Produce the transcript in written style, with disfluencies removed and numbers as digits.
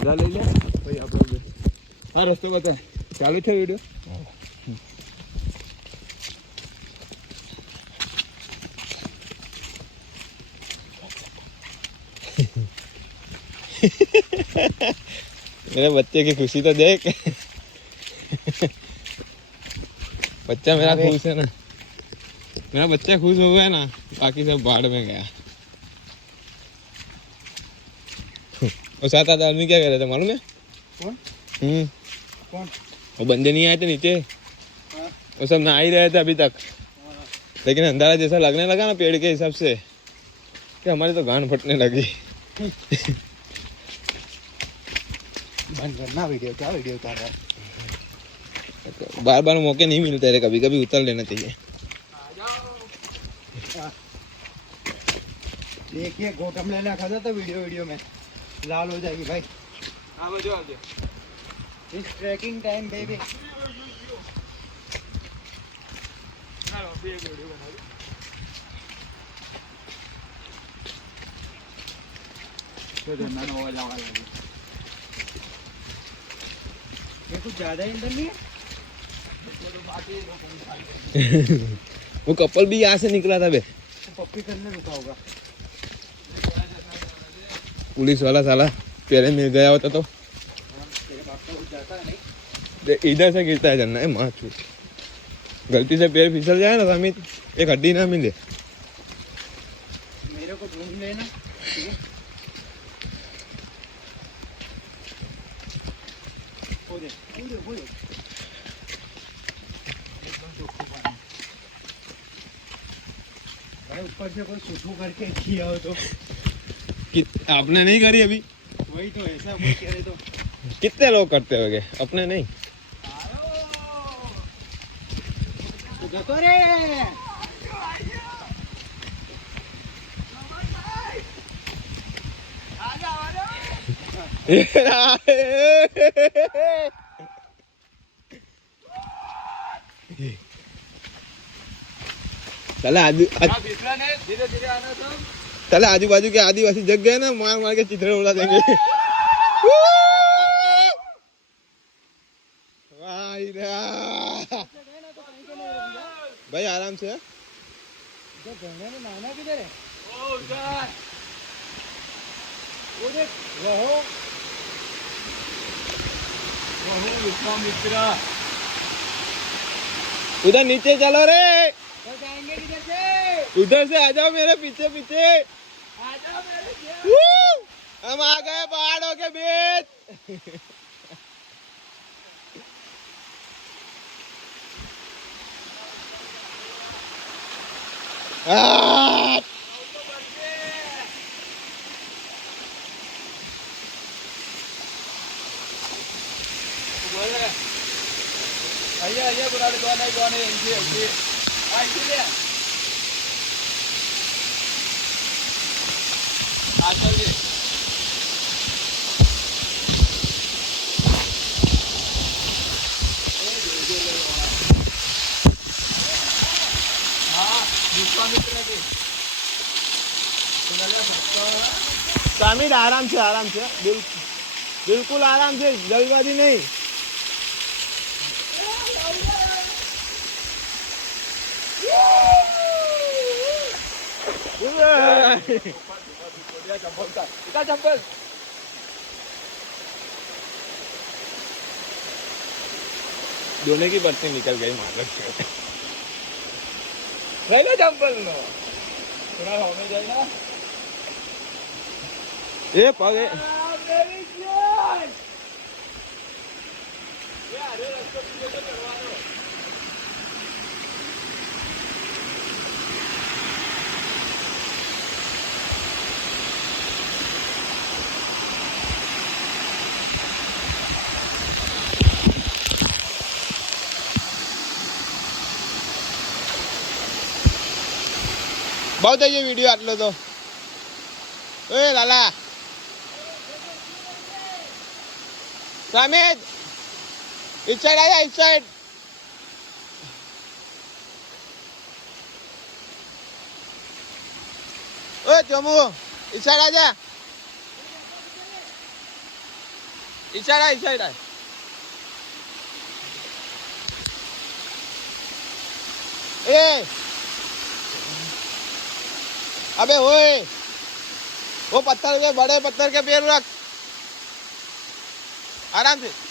લઈ લે ભાઈ આપણે હા રસ્તો બતા ચાલુ છે વિડિયો मेरे बच्चे की खुशी तो देख बच्चा मेरा खुश है ना मेरा बच्चा खुश हो गया ना बाकी सब बाढ़ में गया और 7-8 आदमी क्या कह रहे थे मालूम है कौन कौन वो बंदे नहीं आए थे नीचे वो सब नहा ही रहे थे अभी तक लेकिन अंधारा जैसा लगने लगा ना पेड़ के हिसाब से कि हमारी तो गांड फटने लगी बंद करना वीडियो क्या वीडियो उतार रहा है बार बार मौके नहीं मिलते रे कभी कभी उतर लेना चाहिए देखिए गोटम ले रखा था तो वीडियो में लाल हो जाएगी भाई हाँ बजो आ जाओ इस ट्रैकिंग टाइम बेबी ये कुछ ज्यादा ही अंदर नहीं है वो कपल भी यहाँ से निकला था बे तो पप्पी करने रुका होगा पुलिस वाला साला पहले मिल गया होता तो तेरे बाप का कुछ जाता है नहीं इधर से गिरता है झरना है माँ छूट गलती से पैर फिसल जाए ना समित एक हड्डी ना मिले मेरे को ढूंढ लेना ठीक है ऊपर से कोई सुठू करके किया हो तो आपने नहीं करी अभी वही तो ऐसा मैं कह रहे तो कितने लोग करते होंगे अपने नहीं जतो रे चले चले आजू बाजू के आदिवासी जग गए ना मार मार के चिथड़े उड़ा देंगे भाई आराम से नहाना किधर है रहो विश्वामित्रा उधर नीचे चलो रे जाएंगे किधर से उधर से आ जाओ मेरे पीछे पीछे आ जाओ मेरे हम आ गए पहाड़ों के बीच आइए बुरा कौन है इनसे चलिए हाँ विश्वामित्र की शामिल आराम से बिल्कुल आराम से जल्दबाजी नहीं चप्पल दोनों की बत्ती निकल गई मालक रही चप्पल नो थोड़ा होने जाए ना ये पगे बहुत है ये वीडियो आटलो तो ओए लाला सामित इस साइड आया इस साइड ओए चमू इस साइड आजा इशारा इशारा ए अबे ओए वो पत्थर के बड़े पत्थर के पैर रख आराम से